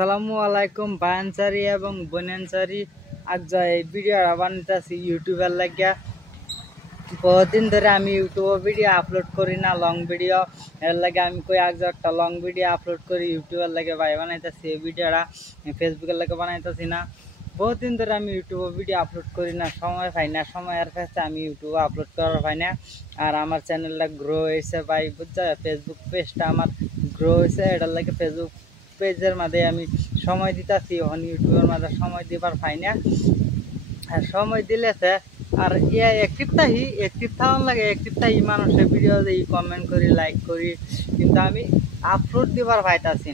আসসালামু আলাইকুম বায়ানসারি এবং বনানসারি আজ এই ভিডিও বানাইতেছি ইউটিউবের লাগিয়া। বহুদিন ধরে আমি ইউটিউবে ভিডিও আপলোড করি না, লং ভিডিও। এর লাগে আমি কই আজ একটা লং ভিডিও আপলোড করি ইউটিউবের লাগে ভাই বানাইতেছি। এই ভিডিওটা ফেসবুকের লাগে বানাইতেছি না। বহুদিন ধরে আমি ইউটিউবে ভিডিও আপলোড করি না, সময় পাই না। সময়ের কাছে আমি ইউটিউবে আপলোড করার পাই না। আর আমার চ্যানেলটা গ্রো হয়েছে ভাই, বুঝছো? ফেসবুক পেজটা আমার গ্রো হয়েছে, এটার লাগে ফেসবুক পেজের মাঝে আমি সময় দিতেছি। এখন ইউটিউবের মাঝে সময় দিবার পাই না। আর সময় দিলেছে আর অ্যাক্টিভ থাকুন লাগে। অ্যাক্টিভ থাকি মানুষের ভিডিও দিই, কমেন্ট করি, লাইক করি, কিন্তু আমি আপলোড দিবার পাইতাছি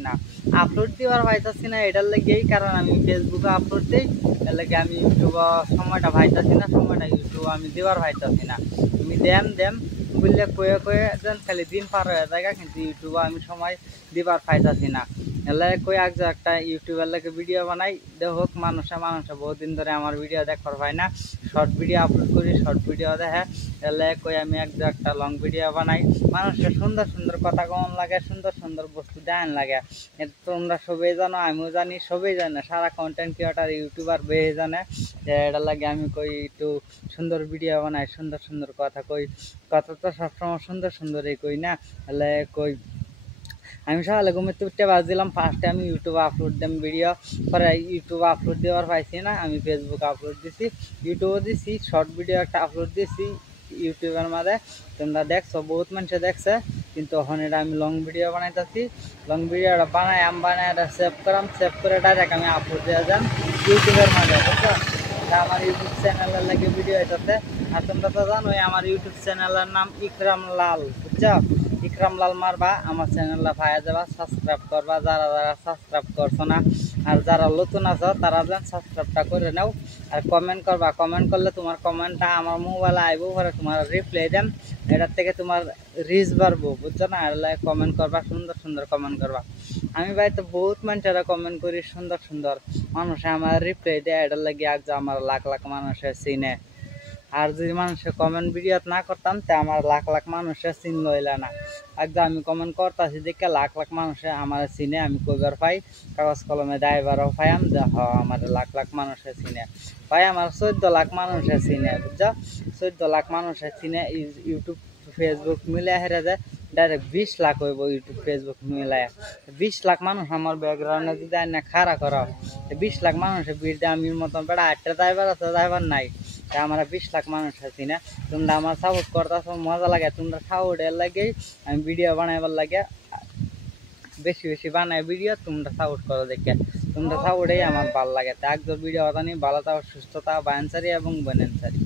না। এটার লাগেই কারণ আমি ফেসবুকে আপলোড দিই, এর লাগে আমি ইউটিউবে সময়টা পাইতাছি না। সময়টা ইউটিউবে আমি দিবার পাইতাছি না। আমি দেম বললে কয়ে যেন খালি দিন পার হয়ে যায়, কিন্তু ইউটিউবে আমি সময় দিবার পাইতাছি না। এলে কই আজ একটা ইউটিউবের লাগে ভিডিও বানাই, দেখুক মানুষে বহুদিন ধরে আমার ভিডিও দেখার পায় না। শর্ট ভিডিও আপলোড করি, শর্ট ভিডিও দেখে। এলে কই আমি একটা লং ভিডিও বানাই। মানুষের সুন্দর সুন্দর কথা কেমন লাগে, সুন্দর সুন্দর বস্তু দেন লাগে। তোমরা সবাই জানো, আমিও জানি, সবাই জানে। সারা কন্টেন্ট ক্রিয়েটার ইউটিউবার বেয়ে জানে যে এটা লাগে আমি কই একটু সুন্দর ভিডিও বানাই, সুন্দর সুন্দর কথা কই। কথা তো সবসময় সুন্দর সুন্দরই কই না। এলে কই আমি সকালে ঘুমিয়ে উঠতে দিলাম, ফার্স্টে আমি ইউটিউবে আপলোড দিলাম ভিডিও। পরে ইউটিউবে আপলোড দেওয়ার পাইছি না, আমি ফেসবুকে আপলোড দিছি, ইউটিউবে দিছি। শর্ট ভিডিও একটা আপলোড দিছি ইউটিউবের মাঝে, তোমরা দেখছো, বহুত মানুষে দেখছে। কিন্তু এখন এটা আমি লং ভিডিও বানাইতেছি। লং ভিডিওটা বানাই সেভ করে ডাইরেক্ট আমি আপলোড দেওয়া যান ইউটিউবের মাঝে, বুঝছো? এটা আমার ইউটিউব চ্যানেলের লাগে ভিডিও এটাতে। আর তোমরা তো জানোই আমার ইউটিউব চ্যানেলের নাম ইকরাম লাল, বুঝছো? ইকরাম লাল মারবা, আমার চ্যানেলটা পাওয়া যাবা, সাবস্ক্রাইব করবা যারা যারা সাবস্ক্রাইব করছো না। আর যারা নতুন আছো তারা যেন সাবস্ক্রাইবটা করে নাও। আর কমেন্ট করবা, কমেন্ট করলে তোমার কমেন্টটা আমার মোবাইলে আইব, পরে তোমার রিপ্লাই দেন। এটার থেকে তোমার রিচ বাড়বো, বুঝছো না? আর কমেন্ট করবা, সুন্দর সুন্দর কমেন্ট করবা। আমি ভাই তো বহুত মানুষেরা কমেন্ট করি, সুন্দর সুন্দর মানুষে আমার রিপ্লাই দেয়। এটার লাগে আজ আমার লাখ লাখ মানুষের চিনে। আর যদি মানুষের কমেন্ট ভিডিও না করতাম তা আমার লাখ লাখ মানুষের চিন লইলে না। আজ আমি কমেন্ট করতেছি দেখে লাখ লাখ মানুষে আমার চিনে, আমি কইবার পাই, কাগজ কলমে ড্রাইভারও পাইম যে আমার লাখ লাখ মানুষের চিনে। ভাই আমার 14 লাখ মানুষের চিনে, বুঝছো? 14 লাখ মানুষের চিনে। ইউটিউব ফেসবুক মিলে হেরে যায় ডাইরেক্ট 20 লাখ হইব। ইউটিউব ফেসবুক মিলায় 20 লাখ মানুষ আমার ব্যাকগ্রাউন্ডে যদি না খাড়া করা, 20 লাখ মানুষের বিরুদ্ধে আমি মতন বেড়া 8টা ড্রাইভার আছে, ড্রাইভার নাই। আমার 20 লাখ মানুষ আছি না। তোমরা আমার সাপোর্ট করতেছো, মজা লাগে। তোমরা সাপোর্টের লাগেই আমি ভিডিও বানাইবার লাগে, বেশি বেশি বানাই ভিডিও। তোমরা সাপোর্ট করো দেখে, তোমরা সাপোর্টেই আমার ভালো লাগে। তা একজন ভিডিও বানানি, ভালো থাকো, সুস্থ থাকো, বায়ানসারি এবং বনানসারি।